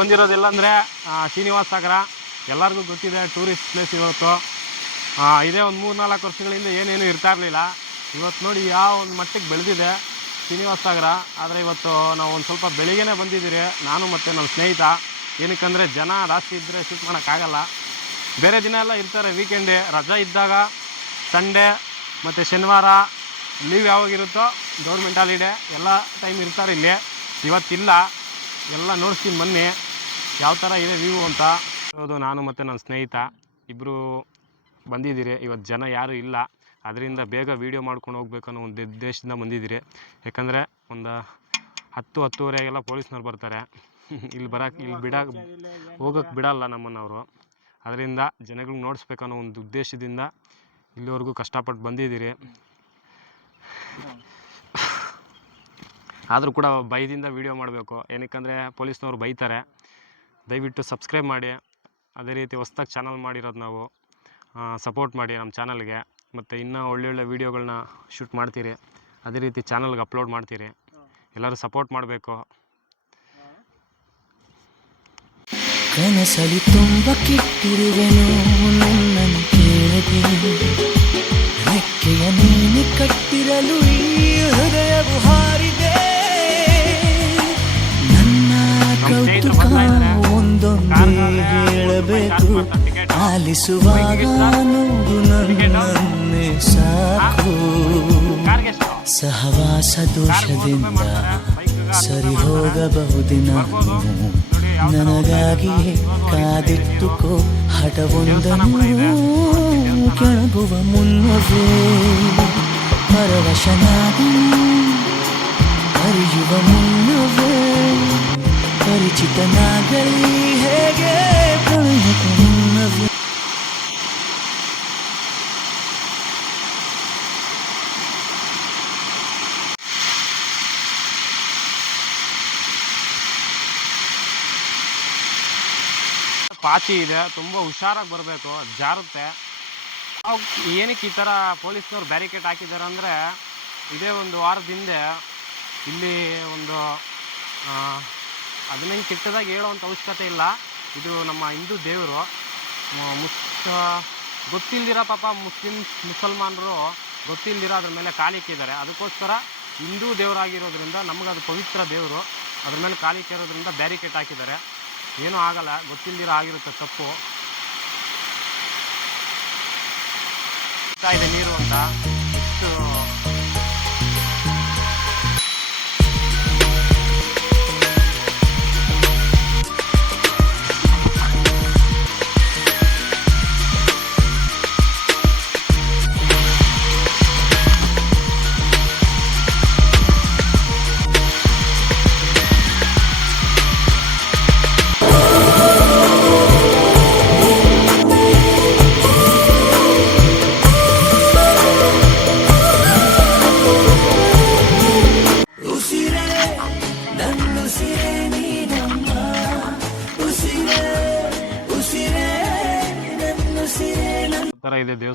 ಬಂದಿರೋದಿಲ್ಲ ಅಂದರೆ ಶ್ರೀನಿವಾಸ ಸಾಗರ, ಎಲ್ಲರಿಗೂ ಗೊತ್ತಿದೆ ಟೂರಿಸ್ಟ್ ಪ್ಲೇಸ್ ಇವತ್ತು. ಇದೇ ಒಂದು ಮೂರು ನಾಲ್ಕು ವರ್ಷಗಳಿಂದ ಏನೇನು ಇರ್ತಾ ಇರಲಿಲ್ಲ. ಇವತ್ತು ನೋಡಿ ಯಾವ ಒಂದು ಮಟ್ಟಕ್ಕೆ ಬೆಳೆದಿದೆ ಶ್ರೀನಿವಾಸ ಸಾಗರ. ಆದರೆ ಇವತ್ತು ನಾವು ಒಂದು ಸ್ವಲ್ಪ ಬೆಳಿಗ್ಗೆನೇ ಬಂದಿದ್ದೀರಿ. ನಾನು ಮತ್ತು ನನ್ನ ಸ್ನೇಹಿತ. ಏನಕ್ಕಂದರೆ ಜನ ರಾಶಿ ಇದ್ದರೆ ಶೂಟ್ ಮಾಡೋಕ್ಕಾಗಲ್ಲ. ಬೇರೆ ದಿನ ಎಲ್ಲ ಇರ್ತಾರೆ ವೀಕೆಂಡ್ ರಜಾ ಇದ್ದಾಗ ಸಂಡೇ ಮತ್ತು ಶನಿವಾರ ಲೀವ್ ಯಾವಾಗಿರುತ್ತೋ ಗೌರ್ಮೆಂಟ್ ಹಾಲಿಡೇ ಎಲ್ಲ ಟೈಮ್ ಇರ್ತಾರೆ ಇಲ್ಲಿ. ಇವತ್ತಿಲ್ಲ. ಎಲ್ಲ ನೋಡ್ತೀನಿ ಬನ್ನಿ. ಯಾವ ಥರ ಇದೆ ವ್ಯೂ ಅಂತ ಹೌದು ನಾನು ಮತ್ತು ನನ್ನ ಸ್ನೇಹಿತ ಇಬ್ಬರು ಬಂದಿದ್ದೀರಿ. ಇವತ್ತು ಜನ ಯಾರೂ ಇಲ್ಲ. ಅದರಿಂದ ಬೇಗ ವೀಡಿಯೋ ಮಾಡ್ಕೊಂಡು ಹೋಗ್ಬೇಕು ಅನ್ನೋ ಒಂದು ಉದ್ದೇಶದಿಂದ ಬಂದಿದ್ದೀರಿ. ಯಾಕಂದರೆ ಒಂದು ಹತ್ತು, ಹತ್ತುವರೆಗೆಲ್ಲ ಪೊಲೀಸ್ನವ್ರು ಬರ್ತಾರೆ. ಇಲ್ಲಿ ಬರೋಕೆ, ಇಲ್ಲಿ ಬಿಡಕ್ಕೆ ಹೋಗೋಕ್ಕೆ ಬಿಡಲ್ಲ ನಮ್ಮನ್ನು ಅವರು. ಅದರಿಂದ ಜನಗಳಿಗೆ ನೋಡಿಸ್ಬೇಕನ್ನೋ ಒಂದು ಉದ್ದೇಶದಿಂದ ಇಲ್ಲಿವರೆಗೂ ಕಷ್ಟಪಟ್ಟು ಬಂದಿದ್ದೀರಿ. ಆದರೂ ಕೂಡ ಭಯದಿಂದ ವೀಡಿಯೋ ಮಾಡಬೇಕು. ಏನಕ್ಕಂದರೆ ಪೊಲೀಸ್ನವ್ರು ಬೈತಾರೆ. ದಯವಿಟ್ಟು ಸಬ್ಸ್ಕ್ರೈಬ್ ಮಾಡಿ. ಅದೇ ರೀತಿ ಹೊಸ್ದಾಗಿ ಚಾನಲ್ ಮಾಡಿರೋದು ನಾವು. ಸಪೋರ್ಟ್ ಮಾಡಿ ನಮ್ಮ ಚಾನಲ್ಗೆ. ಮತ್ತು ಇನ್ನೂ ಒಳ್ಳೊಳ್ಳೆ ವೀಡಿಯೋಗಳನ್ನ ಶೂಟ್ ಮಾಡ್ತೀರಿ. ಅದೇ ರೀತಿ ಚಾನಲ್ಗೆ ಅಪ್ಲೋಡ್ ಮಾಡ್ತೀರಿ. ಎಲ್ಲರೂ ಸಪೋರ್ಟ್ ಮಾಡಬೇಕು. ಕನಸಲಿ ತುಂಬ ಕಿಟ್ಟಿರುವೆನು ನನ್ನನ್ನು ಕೇಳದೆ. ರೆಕ್ಕೆಯ ನೀನು ಕಟ್ಟಿರಲು ಈ ಹೃದಯವು ಒಂದೊಂದೇ ಹೇಳಬೇಕು. ಆಲಿಸುವಾಗ ನುಂಗು ನನ್ನನ್ನೇ ಸಾಕು. ಸಹವಾಸ ದೋಷದಿಂದ ಸರಿ ಹೋಗಬಹುದಿನ ನಾನು? ನನಗಾಗಿಯೇ ಕಾದಿಟ್ಟುಕೋ ಹಠವೊಂದನ್ನು ಕೆಣಗುವ ಮುನ್ನವೇ ಪರವಶನಾಗಿ ಅರಿಯುವ ಮುನ್ನವೇ ಪರಿಚಿತನಾಗಲಿ, ಹೇಗೆ ಪಾಚಿ ಇದೆ, ತುಂಬ ಹುಷಾರಾಗಿ ಬರಬೇಕು ಜಾರುತ್ತೆ. ಏನಕ್ಕೆ ಈ ಥರ ಪೊಲೀಸ್ನವ್ರು ಬ್ಯಾರಿಕೇಡ್ ಹಾಕಿದ್ದಾರೆ ಅಂದರೆ, ಇದೇ ಒಂದು ವಾರದ ಹಿಂದೆ ಇಲ್ಲಿ ಒಂದು ಆ, ಅದನ್ನೇನು ಕೆಟ್ಟದಾಗಿ ಹೇಳೋವಂಥ ಅವಶ್ಯಕತೆ ಇಲ್ಲ. ಇದು ನಮ್ಮ ಹಿಂದೂ ದೇವರು. ಮುಸ್ ಗೊತ್ತಿಲ್ದಿರ ಪಾಪ ಮುಸ್ಲಿಮ್ಸ್ ಮುಸಲ್ಮಾನರು ಗೊತ್ತಿಲ್ದಿರ ಅದ್ರ ಮೇಲೆ ಕಾಲಿಕ್ಕಿದ್ದಾರೆ ಅದಕ್ಕೋಸ್ಕರ ಹಿಂದೂ ದೇವರಾಗಿರೋದ್ರಿಂದ ನಮಗೆ ಅದು ಪವಿತ್ರ ದೇವರು. ಅದ್ರ ಮೇಲೆ ಕಾಲಿಕ್ಕಿರೋದ್ರಿಂದ ಬ್ಯಾರಿಕೇಟ್ ಹಾಕಿದ್ದಾರೆ. ಏನೂ ಆಗಲ್ಲ. ಗೊತ್ತಿಲ್ದಿರ ಆಗಿರುತ್ತೆ ತಪ್ಪು. ಇದೆ ನೀರು ಅಂತ.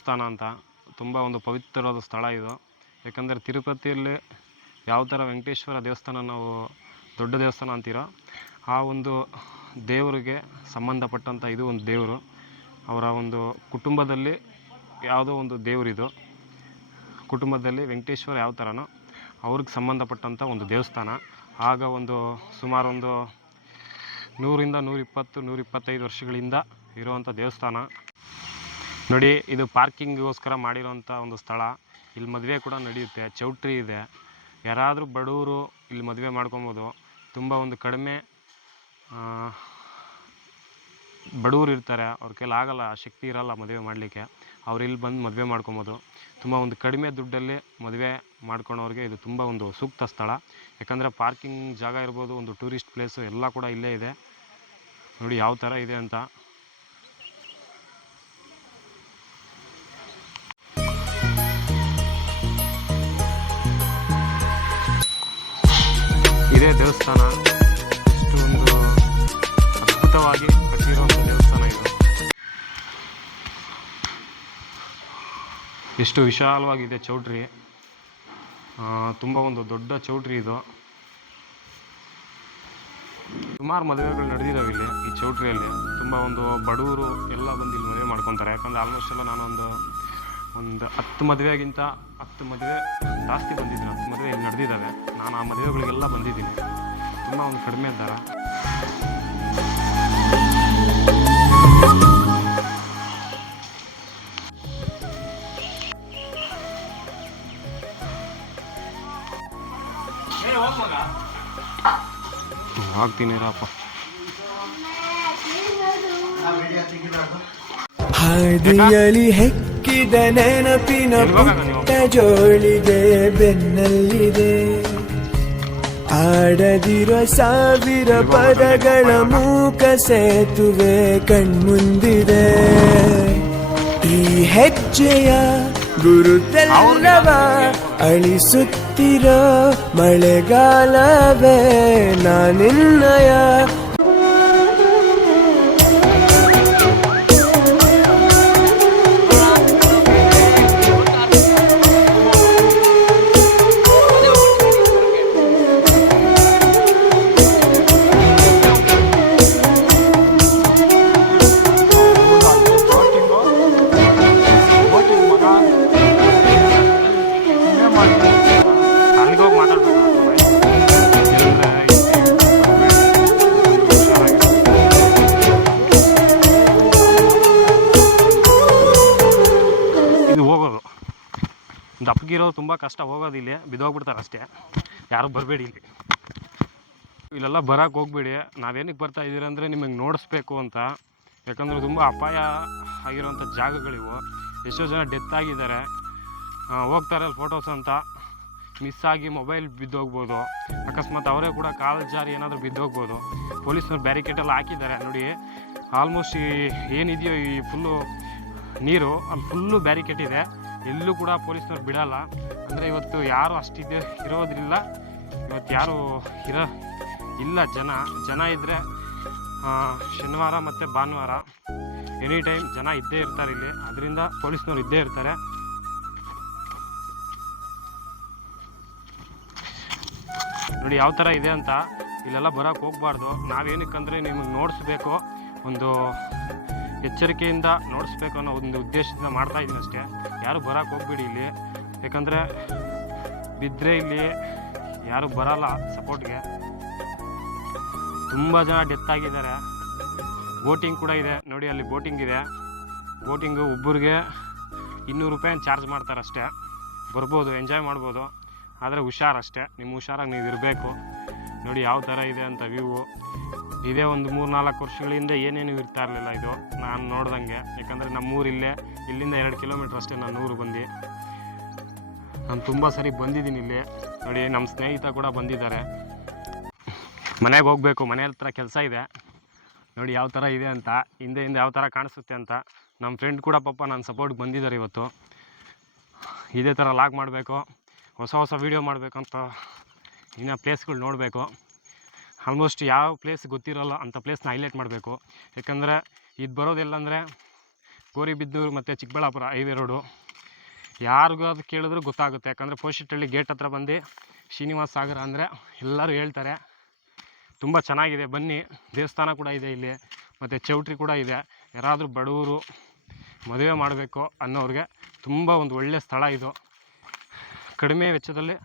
ದೇವಸ್ಥಾನ ಅಂತ. ತುಂಬ ಒಂದು ಪವಿತ್ರವಾದ ಸ್ಥಳ ಇದು. ಯಾಕಂದರೆ ತಿರುಪತಿಯಲ್ಲಿ ಯಾವ ಥರ ವೆಂಕಟೇಶ್ವರ ದೇವಸ್ಥಾನ ನಾವು ದೊಡ್ಡ ದೇವಸ್ಥಾನ ಅಂತೀರೋ, ಆ ಒಂದು ದೇವರಿಗೆ ಸಂಬಂಧಪಟ್ಟಂಥ ಇದು ಒಂದು ದೇವರು. ಅವರ ಒಂದು ಕುಟುಂಬದಲ್ಲಿ ಯಾವುದೋ ಒಂದು ದೇವರಿದು. ಕುಟುಂಬದಲ್ಲಿ ವೆಂಕಟೇಶ್ವರ ಯಾವ ಥರನೋ ಅವ್ರಿಗೆ ಸಂಬಂಧಪಟ್ಟಂಥ ಒಂದು ದೇವಸ್ಥಾನ. ಆಗ ಒಂದು ಸುಮಾರು ಒಂದು ನೂರಿಂದ ನೂರಿಪ್ಪತ್ತು, ನೂರಿಪ್ಪತ್ತೈದು ವರ್ಷಗಳಿಂದ ಇರುವಂಥ ದೇವಸ್ಥಾನ. ನೋಡಿ, ಇದು ಪಾರ್ಕಿಂಗ್ಗೋಸ್ಕರ ಮಾಡಿರೋಂಥ ಒಂದು ಸ್ಥಳ. ಇಲ್ಲಿ ಮದುವೆ ಕೂಡ ನಡೆಯುತ್ತೆ, ಚೌಟ್ರಿ ಇದೆ. ಯಾರಾದರೂ ಬಡವರು ಇಲ್ಲಿ ಮದುವೆ ಮಾಡ್ಕೊಬೋದು. ತುಂಬ ಒಂದು ಕಡಿಮೆ ಬಡವರು ಇರ್ತಾರೆ. ಅವ್ರ ಕೈಲಿ ಆಗಲ್ಲ ಶಕ್ತಿ ಇರಲ್ಲ ಮದುವೆ ಮಾಡಲಿಕ್ಕೆ. ಅವ್ರು ಇಲ್ಲಿ ಬಂದು ಮದುವೆ ಮಾಡ್ಕೊಬೋದು. ತುಂಬ ಒಂದು ಕಡಿಮೆ ದುಡ್ಡಲ್ಲಿ ಮದುವೆ ಮಾಡ್ಕೊಳೋರಿಗೆ ಇದು ತುಂಬ ಒಂದು ಸೂಕ್ತ ಸ್ಥಳ. ಯಾಕಂದರೆ ಪಾರ್ಕಿಂಗ್ ಜಾಗ ಇರ್ಬೋದು, ಒಂದು ಟೂರಿಸ್ಟ್ ಪ್ಲೇಸು ಎಲ್ಲ ಕೂಡ ಇಲ್ಲೇ ಇದೆ. ನೋಡಿ, ಯಾವ ಥರ ಇದೆ ಅಂತ. ದೇವಸ್ಥಾನ. ಇಷ್ಟೊಂದು ಅದ್ಭುತವಾಗಿ ಕಟ್ಟಿರುವಂಥ ದೇವಸ್ಥಾನ ಇದು. ಎಷ್ಟು ವಿಶಾಲವಾಗಿದೆ ಚೌಟ್ರಿ. ತುಂಬ ಒಂದು ದೊಡ್ಡ ಚೌಟ್ರಿ ಇದು. ಸುಮಾರು ಮದುವೆಗಳು ನಡೆದಿದ್ದಾವೆ ಇಲ್ಲಿ ಈ ಚೌಟ್ರಿಯಲ್ಲಿ. ತುಂಬ ಒಂದು ಬಡವರು ಎಲ್ಲ ಬಂದು ಇಲ್ಲಿ ಮದುವೆ ಮಾಡ್ಕೊತಾರೆ. ಯಾಕಂದರೆ ಆಲ್ಮೋಸ್ಟ್ ಎಲ್ಲ ನಾನೊಂದು ಒಂದು ಹತ್ತು ಮದುವೆಗಿಂತ ಹತ್ತು ಮದುವೆ ಜಾಸ್ತಿ ಬಂದಿದ್ದೀನಿ ಹತ್ತು ಮದುವೆ ಇಲ್ಲಿ ನಡೆದಿದ್ದಾವೆ ನಾನು ಆ ಮದುವೆಗಳಿಗೆಲ್ಲ ಬಂದಿದ್ದೀನಿ. ತುಂಬ ಒಂದು ಕಡಿಮೆ ದರ. ಆಗ್ತೀನಿ ರಪ್ಪ ಹಾದಿಯಲಿ ಹೆಕ್ಕಿದ ನೆನಪಿನ ಪುಟ್ಟ ಜೋಳಿಗೆ ಬೆನ್ನಲ್ಲಿದೆ. ಆಡದಿರೋ ಸಾವಿರ ಪದಗಳ ಮೂಕ ಸೇತುವೆ ಕಣ್ಮುಂದಿದೆ. ಈ ಹೆಜ್ಜೆಯ ಗುರುತೆಲ್ಲವ ಅಳಿಸುತ್ತಿರೋ ಮಳೆಗಾಲವೇ ನಾನಿನ್ನಯ ದಪ್ಪಗಿರೋ ತುಂಬ ಕಷ್ಟ, ಹೋಗೋದು ಇಲ್ಲಿ, ಬಿದ್ದೋಗ್ಬಿಡ್ತಾರೆ ಅಷ್ಟೇ. ಯಾರು ಬರಬೇಡಿ ಇಲ್ಲಿ. ಇಲ್ಲೆಲ್ಲ ಬರೋಕೆ ಹೋಗ್ಬೇಡಿ. ನಾವೇನಕ್ಕೆ ಬರ್ತಾ ಇದ್ದೀರ ಅಂದರೆ ನಿಮಗೆ ನೋಡಿಸ್ಬೇಕು ಅಂತ. ಯಾಕಂದರೆ ತುಂಬ ಅಪಾಯ ಆಗಿರೋಂಥ ಜಾಗಗಳಿವು. ಎಷ್ಟೋ ಜನ ಡೆತ್ ಆಗಿದ್ದಾರೆ. ಹೋಗ್ತಾರೆ ಫೋಟೋಸ್ ಅಂತ. ಮಿಸ್ ಆಗಿ ಮೊಬೈಲ್ ಬಿದ್ದೋಗ್ಬೋದು. ಅಕಸ್ಮಾತ್ ಅವರೇ ಕೂಡ ಕಾಲು ಜಾರಿ ಏನಾದರೂ ಬಿದ್ದೋಗ್ಬೋದು. ಪೊಲೀಸ್ನವ್ರು ಬ್ಯಾರಿಕೇಡೆಲ್ಲ ಹಾಕಿದ್ದಾರೆ. ನೋಡಿ ಆಲ್ಮೋಸ್ಟ್ ಈ ಏನಿದೆಯೋ ಈ ಫುಲ್ಲು ನೀರು, ಅಲ್ಲಿ ಫುಲ್ಲು ಬ್ಯಾರಿಕೇಟ್ ಇದೆ. ಎಲ್ಲೂ ಕೂಡ ಪೊಲೀಸ್ನವ್ರು ಬಿಡಲ್ಲ. ಅಂದರೆ ಇವತ್ತು ಯಾರು ಅಷ್ಟಿದೆ ಇರೋದ್ರಿಲ್ಲ. ಇವತ್ತು ಯಾರು ಇರೋ ಇಲ್ಲ ಜನ. ಜನ ಇದ್ದರೆ ಶನಿವಾರ ಮತ್ತು ಭಾನುವಾರ. ಎನಿ ಟೈಮ್ ಜನ ಇದ್ದೇ ಇರ್ತಾರೆ ಇಲ್ಲಿ. ಅದರಿಂದ ಪೊಲೀಸ್ನವ್ರು ಇದ್ದೇ ಇರ್ತಾರೆ. ನೋಡಿ ಯಾವ ಥರ ಇದೆ ಅಂತ ಇಲ್ಲೆಲ್ಲ ಬರೋಕ್ಕೆ ಹೋಗ್ಬಾರ್ದು. ನಾವೇನಕ್ಕಂದರೆ ನಿಮಗೆ ನೋಡಿಸ್ಬೇಕು. ಒಂದು ಎಚ್ಚರಿಕೆಯಿಂದ ನೋಡಿಸ್ಬೇಕು ಅನ್ನೋ ಒಂದು ಉದ್ದೇಶದಿಂದ ಮಾಡ್ತಾ ಇದ್ದೀನಿ ಅಷ್ಟೇ. ಯಾರು ಬರೋಕ್ಕೆ ಹೋಗ್ಬೇಡಿ ಇಲ್ಲಿ. ಯಾಕಂದರೆ ಬಿದ್ದರೆ ಇಲ್ಲಿ ಯಾರು ಬರಲ್ಲ ಸಪೋರ್ಟ್ಗೆ ತುಂಬ ಜನ ಡೆತ್ ಆಗಿದ್ದಾರೆ. ಬೋಟಿಂಗ್ ಕೂಡ ಇದೆ. ನೋಡಿ ಅಲ್ಲಿ ಬೋಟಿಂಗ್ ಇದೆ. ಬೋಟಿಂಗು ಒಬ್ಬರಿಗೆ ಇನ್ನೂರು ರೂಪಾಯಿ ಚಾರ್ಜ್ ಮಾಡ್ತಾರೆ ಅಷ್ಟೇ. ಬರ್ಬೋದು ಎಂಜಾಯ್ ಮಾಡ್ಬೋದು. ಆದರೆ ಹುಷಾರಷ್ಟೇ ನಿಮ್ಮ ಹುಷಾರಾಗಿ ನೀವು ಇರಬೇಕು. ನೋಡಿ ಯಾವ ಥರ ಇದೆ ಅಂತ ವ್ಯೂ ಇದೇ ಒಂದು ಮೂರು ನಾಲ್ಕು ವರ್ಷಗಳಿಂದ ಏನೇನು ಇರ್ತಾ ಇರಲಿಲ್ಲ ಇದು. ನಾನು ನೋಡ್ದಂಗೆ. ಯಾಕಂದರೆ ನಮ್ಮೂರಿಲ್ಲೇ ಇಲ್ಲಿಂದ ಎರಡು ಕಿಲೋಮೀಟ್ರ್ ಅಷ್ಟೇ ನಾನು ಊರು ಬಂದು. ನಾನು ತುಂಬ ಸರಿ ಬಂದಿದ್ದೀನಿ ಇಲ್ಲಿ. ನೋಡಿ ನಮ್ಮ ಸ್ನೇಹಿತ ಕೂಡ ಬಂದಿದ್ದಾರೆ. ಮನೆಗೆ ಹೋಗಬೇಕು, ಮನೆ ಹತ್ರ ಕೆಲಸ ಇದೆ. ನೋಡಿ, ಯಾವ ಥರ ಇದೆ ಅಂತ, ಹಿಂದೆ ಹಿಂದೆ ಯಾವ ಥರ ಕಾಣಿಸುತ್ತೆ ಅಂತ. ನಮ್ಮ ಫ್ರೆಂಡ್ ಕೂಡ ಪಾಪ ನನ್ನ ಸಪೋರ್ಟ್ ಬಂದಿದ್ದಾರೆ ಇವತ್ತು. ಇದೇ ಥರ ಲಾಗ್ ಮಾಡಬೇಕು, ಹೊಸ ಹೊಸ ವೀಡಿಯೋ ಮಾಡಬೇಕಂತ ಇನ್ನು ಪ್ಲೇಸ್ಗಳು ನೋಡಬೇಕು. ಆಲ್ಮೋಸ್ಟ್ ಯಾವ ಪ್ಲೇಸ್ ಗೊತ್ತಿರೋಲ್ಲ ಅಂಥ ಪ್ಲೇಸ್ನ ಹೈಲೈಟ್ ಮಾಡಬೇಕು. ಯಾಕಂದರೆ ಇದು ಬರೋದೆಲ್ಲಂದರೆ ಗೋರಿಬಿದ್ದೂರು ಮತ್ತು ಚಿಕ್ಕಬಳ್ಳಾಪುರ ಹೈವೇ ರೋಡು. ಯಾರಿಗೂ ಅದು ಕೇಳಿದ್ರು ಗೊತ್ತಾಗುತ್ತೆ. ಯಾಕಂದರೆ ಪೋಷಿಟಳ್ಳಿ ಗೇಟ್ ಹತ್ರ ಬಂದು ಶ್ರೀನಿವಾಸ ಸಾಗರ ಅಂದರೆ ಎಲ್ಲರೂ ಹೇಳ್ತಾರೆ. ತುಂಬ ಚೆನ್ನಾಗಿದೆ. ಬನ್ನಿ. ದೇವಸ್ಥಾನ ಕೂಡ ಇದೆ ಇಲ್ಲಿ. ಮತ್ತು ಚೌಟ್ರಿ ಕೂಡ ಇದೆ. ಯಾರಾದರೂ ಬಡವರು ಮದುವೆ ಮಾಡಬೇಕು ಅನ್ನೋರಿಗೆ ತುಂಬ ಒಂದು ಒಳ್ಳೆಯ ಸ್ಥಳ ಇದು. ಕಡಿಮೆ ವೆಚ್ಚದಲ್ಲಿ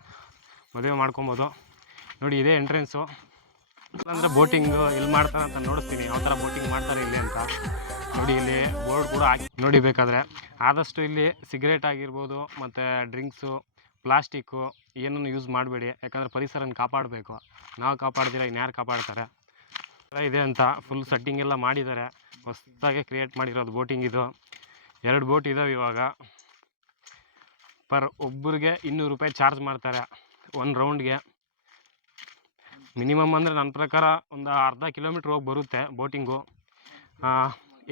ಮದುವೆ ಮಾಡ್ಕೊಬೋದು. ನೋಡಿ, ಇದೇ ಎಂಟ್ರೆನ್ಸು ಅಂದರೆ ಬೋಟಿಂಗ್ ಇಲ್ಲಿ ಮಾಡ್ತಾರೆ ಅಂತ ನೋಡಿಸ್ತೀನಿ. ಯಾವ ಥರ ಬೋಟಿಂಗ್ ಮಾಡ್ತಾರೆ ಇಲ್ಲಿ ಅಂತ. ನೋಡಿ, ಇಲ್ಲಿ ಬೋರ್ಡ್ ಕೂಡ ಹಾಕಿ ನೋಡಿ ಬೇಕಾದರೆ. ಆದಷ್ಟು ಇಲ್ಲಿ ಸಿಗರೇಟ್ ಆಗಿರ್ಬೋದು, ಮತ್ತು ಡ್ರಿಂಕ್ಸು, ಪ್ಲಾಸ್ಟಿಕ್ಕು ಏನನ್ನು ಯೂಸ್ ಮಾಡಬೇಡಿ. ಯಾಕಂದರೆ ಪರಿಸರನ ಕಾಪಾಡಬೇಕು. ನಾವು ಕಾಪಾಡ್ದಿರ ಇನ್ಯಾರು ಕಾಪಾಡ್ತಾರೆ? ಇದೆ ಅಂತ ಫುಲ್ ಸೆಟ್ಟಿಂಗ್ ಎಲ್ಲ ಮಾಡಿದ್ದಾರೆ. ಹೊಸದಾಗೆ ಕ್ರಿಯೇಟ್ ಮಾಡಿರೋದು ಬೋಟಿಂಗ್ ಇದು. ಎರಡು ಬೋಟ್ ಇದಾವೆ ಇವಾಗ. ಪರ್ ಒಬ್ಬರಿಗೆ ಇನ್ನೂರು ರೂಪಾಯಿ ಚಾರ್ಜ್ ಮಾಡ್ತಾರೆ. ಒಂದು ರೌಂಡ್ಗೆ ಮಿನಿಮಮ್ ಅಂದರೆ ನನ್ನ ಪ್ರಕಾರ ಒಂದು ಅರ್ಧ ಕಿಲೋಮೀಟ್ರ್ ಹೋಗಿ ಬರುತ್ತೆ ಬೋಟಿಂಗು.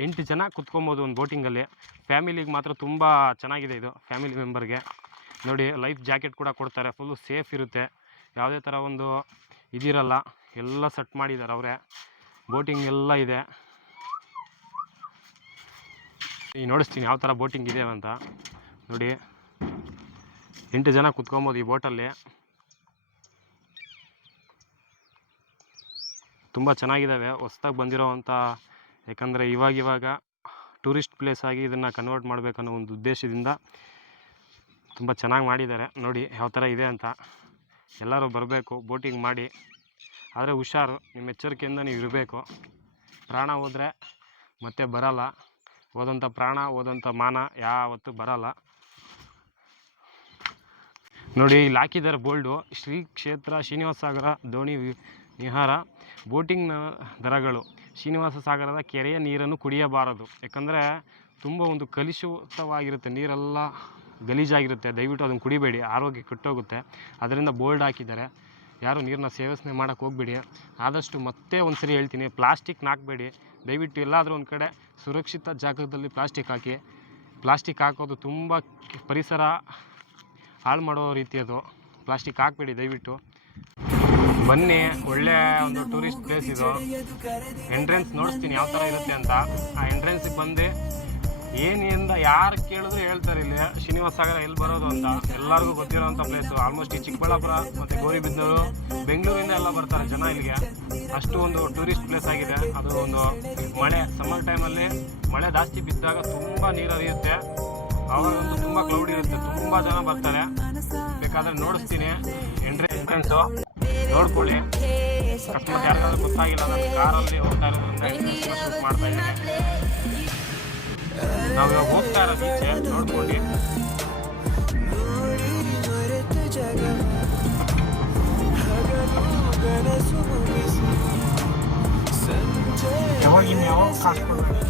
ಎಂಟು ಜನ ಕುತ್ಕೊಬೋದು ಒಂದು ಬೋಟಿಂಗಲ್ಲಿ. ಫ್ಯಾಮಿಲಿಗೆ ಮಾತ್ರ ತುಂಬ ಚೆನ್ನಾಗಿದೆ ಇದು, ಫ್ಯಾಮಿಲಿ ಮೆಂಬರ್ಗೆ. ನೋಡಿ, ಲೈಫ್ ಜಾಕೆಟ್ ಕೂಡ ಕೊಡ್ತಾರೆ ಫುಲ್ಲು ಸೇಫ್ ಇರುತ್ತೆ. ಯಾವುದೇ ಥರ ಒಂದು ಇದಿರಲ್ಲ, ಎಲ್ಲ ಸೆಟ್ ಮಾಡಿದ್ದಾರೆ ಅವರೇ. ಬೋಟಿಂಗ್ ಎಲ್ಲ ಇದೆ. ಈಗ ನೋಡಿಸ್ತೀನಿ ಯಾವ ಥರ ಬೋಟಿಂಗ್ ಇದೆ ಅಂತ. ನೋಡಿ, ಎಂಟು ಜನ ಕುತ್ಕೊಬೋದು ಈ ಬೋಟಲ್ಲಿ ತುಂಬ ಚೆನ್ನಾಗಿದ್ದಾವೆ ಹೊಸ್ದಾಗಿ ಬಂದಿರೋವಂಥ ಯಾಕಂದರೆ ಇವಾಗಿವಾಗ ಇವಾಗ ಟೂರಿಸ್ಟ್ ಪ್ಲೇಸ್ ಆಗಿ ಇದನ್ನು ಕನ್ವರ್ಟ್ ಮಾಡಬೇಕನ್ನೋ ಒಂದು ಉದ್ದೇಶದಿಂದ ತುಂಬ ಚೆನ್ನಾಗಿ ಮಾಡಿದ್ದಾರೆ. ನೋಡಿ ಯಾವ ಥರ ಇದೆ ಅಂತ. ಎಲ್ಲರೂ ಬರಬೇಕು, ಬೋಟಿಂಗ್ ಮಾಡಿ. ಆದರೆ ಹುಷಾರು ನಿಮ್ಮ ಎಚ್ಚರಿಕೆಯಿಂದ ನೀವು ಇರಬೇಕು. ಪ್ರಾಣ ಹೋದರೆ ಮತ್ತೆ ಬರಲ್ಲ. ಹೋದಂಥ ಪ್ರಾಣ ಹೋದಂಥ ಮಾನ ಯಾವತ್ತೂ ಬರಲ್ಲ. ನೋಡಿ, ಇಲ್ಲಿ ಹಾಕಿದ್ದಾರೆ ಬೋಲ್ಡು. ಶ್ರೀ ಕ್ಷೇತ್ರ ಶ್ರೀನಿವಾಸ ಸಾಗರ ದೋಣಿ ವಿಹಾರ ಬೋಟಿಂಗ್ನ ದರಗಳು. ಶ್ರೀನಿವಾಸ ಸಾಗರದ ಕೆರೆಯ ನೀರನ್ನು ಕುಡಿಯಬಾರದು. ಯಾಕಂದರೆ ತುಂಬ ಒಂದು ಕಲುಷಿತವಾಗಿರುತ್ತೆ. ನೀರೆಲ್ಲ ಗಲೀಜಾಗಿರುತ್ತೆ. ದಯವಿಟ್ಟು ಅದನ್ನು ಕುಡಿಬೇಡಿ. ಆರೋಗ್ಯ ಕೆಟ್ಟೋಗುತ್ತೆ. ಅದರಿಂದ ಬೋಲ್ಡ್ ಹಾಕಿದ್ದಾರೆ. ಯಾರು ನೀರನ್ನ ಸೇವನೆ ಮಾಡೋಕ್ಕೆ ಹೋಗಬೇಡಿ. ಆದಷ್ಟು ಮತ್ತೆ ಒಂದು ಸರಿ ಹೇಳ್ತೀನಿ ಪ್ಲಾಸ್ಟಿಕ್ನ ಹಾಕಬೇಡಿ ದಯವಿಟ್ಟು ಎಲ್ಲಾದರೂ ಒಂದು ಕಡೆ ಸುರಕ್ಷಿತ ಜಾಗದಲ್ಲಿ ಪ್ಲಾಸ್ಟಿಕ್ ಹಾಕಿ. ಪ್ಲಾಸ್ಟಿಕ್ ಹಾಕೋದು ತುಂಬ ಪರಿಸರ ಹಾಳು ಮಾಡೋ ರೀತಿಯದು ಪ್ಲಾಸ್ಟಿಕ್ ಹಾಕಬೇಡಿ ದಯವಿಟ್ಟು. ಬನ್ನಿ, ಒಳ್ಳೆ ಒಂದು ಟೂರಿಸ್ಟ್ ಪ್ಲೇಸ್ ಇದು. ಎಂಟ್ರೆನ್ಸ್ ನೋಡಿಸ್ತೀನಿ ಯಾವ ಥರ ಇರುತ್ತೆ ಅಂತ. ಆ ಎಂಟ್ರೆನ್ಸಿಗೆ ಬಂದು ಏನಿಂದ ಯಾರು ಕೇಳಿದ್ರು ಹೇಳ್ತಾರೆ ಇಲ್ಲಿ. ಶ್ರೀನಿವಾಸ ಸಾಗರ ಎಲ್ಲಿ ಬರೋದು ಅಂತ. ಎಲ್ಲರಿಗೂ ಗೊತ್ತಿರೋಂಥ ಪ್ಲೇಸು ಆಲ್ಮೋಸ್ಟ್ ಈ ಚಿಕ್ಕಬಳ್ಳಾಪುರ ಮತ್ತು ಗೌರಿಬಿದನೂರು ಬೆಂಗಳೂರಿಂದ ಎಲ್ಲ ಬರ್ತಾರೆ ಜನ ಇಲ್ಲಿಗೆ. ಅಷ್ಟು ಒಂದು ಟೂರಿಸ್ಟ್ ಪ್ಲೇಸ್ ಆಗಿದೆ. ಅದು ಒಂದು ಮಳೆ ಸಮ್ಮರ್ ಟೈಮಲ್ಲಿ ಮಳೆ ಜಾಸ್ತಿ ಬಿದ್ದಾಗ ತುಂಬ ನೀರು ಹರಿಯುತ್ತೆ. ಅವಾಗಂತೂ ತುಂಬ ಕ್ಲೌಡ್ ಇರುತ್ತೆ. ತುಂಬ ಜನ ಬರ್ತಾರೆ. ಬೇಕಾದರೆ ನೋಡಿಸ್ತೀನಿ. ಎಂಟ್ರೆ ಎಂಟ್ರೆನ್ಸು ನೋಡ್ಕೊಳ್ಳಿ ಅಕಸ್ಮಾತ್ ಯಾರಿಗಾದ್ರೂ ಗೊತ್ತಾಗಿಲ್ಲ ನಾನು ಕಾರಲ್ಲಿ ಹೋಗ್ತಾ ಇರೋದ್ರಿಂದ ಎಂಟ್ರೆನ್ಸ್ ಶೂಟ್ ಮಾಡ್ತಾ ಇದ್ದೀನಿ ನಾವು ಇವಾಗ ಹೋಗ್ತಾ ಇರೋದು ಈಚೆ ನೋಡ್ಕೊಂಡು ಮರೆತ ಜಗ ಹಗಲು ಕನಸು ಮುಗಿಸಿ ಸಂಜೆ ಯಾವಾಗ ಇನ್ಯಾವಾಗ ಕಾಸು ಕೊಡ್ಬೇಕು